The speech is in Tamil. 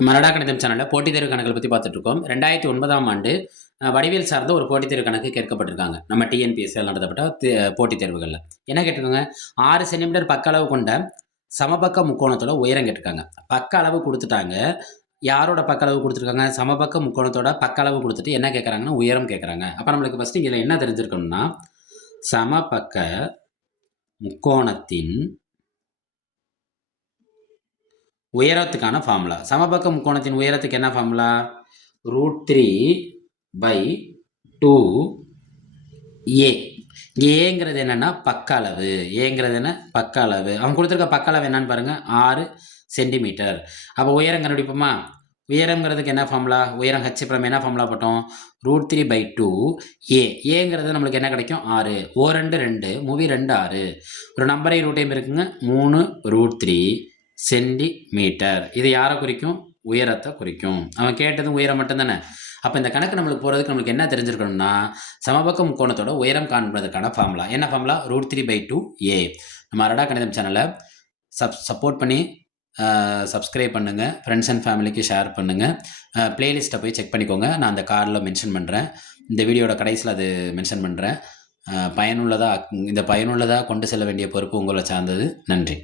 மரடா கணிதம் சேனலில் போட்டித் தேர்வு கணக்குகளை பற்றி பார்த்துட்டு இருக்கோம். 2009ஆம் ஆண்டு வடிவியல் சார்ந்த ஒரு போட்டித் தேர்வு கணக்கு கேட்கப்பட்டிருக்காங்க. நம்ம டிஎன்பிஎஸ்சியில் நடத்தப்பட்ட போட்டித் தேர்வுகளில் என்ன கேட்டிருக்காங்க, 6 சென்டிமீட்டர் பக்க அளவு கொண்ட சமபக்க முக்கோணத்தோட உயரம் கேட்டிருக்காங்க. பக்க அளவு கொடுத்துட்டாங்க. யாரோட பக்க அளவு கொடுத்துருக்காங்க? சமபக்க முக்கோணத்தோட பக்க அளவு கொடுத்துட்டு என்ன கேட்குறாங்கன்னா உயரம் கேட்குறாங்க. அப்போ நம்மளுக்கு ஃபஸ்ட்டு இதில் என்ன தெரிஞ்சிருக்கணும்னா, சமபக்க முக்கோணத்தின் உயரத்துக்கான ஃபார்முலா. சமபக்க முக்கோணத்தின் உயரத்துக்கு என்ன ஃபார்முலா? √3/2a. ஏங்கிறது என்னன்னா பக்க அளவு. ஏங்கிறது என்ன? பக்க அளவு. அவன் கொடுத்துருக்க பக்க அளவு என்னன்னு பாருங்க, 6 சென்டிமீட்டர். அப்போ உயரம் கண்டுபிடிப்போமா? உயரங்கிறதுக்கு என்ன ஃபார்முலா? உயரம் ஹச் அப்புறம் என்ன ஃபார்முலா போட்டோம்? √3/2a. ஏங்கிறது நம்மளுக்கு என்ன கிடைக்கும்? 6. ஓ 2 2 மூவி 2 6. ஒரு நம்பரை ரூட் இருக்குங்க, 3√3 சென்டிமீட்டர். இது யாரை குறிக்கும்? உயரத்தை குறிக்கும். அவன் கேட்டதும் உயரம் மட்டும்தானே. அப்போ இந்த கணக்கு நம்மளுக்கு போகிறதுக்கு நம்மளுக்கு என்ன தெரிஞ்சிருக்கணும்னா, சமபக்க முக்கோணத்தோட உயரம் காண்பதற்கான ஃபார்முலா என்ன ஃபார்முலா? √3/2a. நம்ம அரடா கணிதம் சேனலை சப்போர்ட் பண்ணி சப்ஸ்கிரைப் பண்ணுங்கள், ஃப்ரெண்ட்ஸ் அண்ட் ஃபேமிலிக்கு ஷேர் பண்ணுங்கள். ப்ளேலிஸ்ட்டை போய் செக் பண்ணிக்கோங்க. நான் அந்த கார்டில் மென்ஷன் பண்ணுறேன். இந்த வீடியோட கடைசியில் அது மென்ஷன் பண்ணுறேன். பயனுள்ளதாக கொண்டு செல்ல வேண்டிய பொறுப்பு உங்களை சார்ந்தது. நன்றி.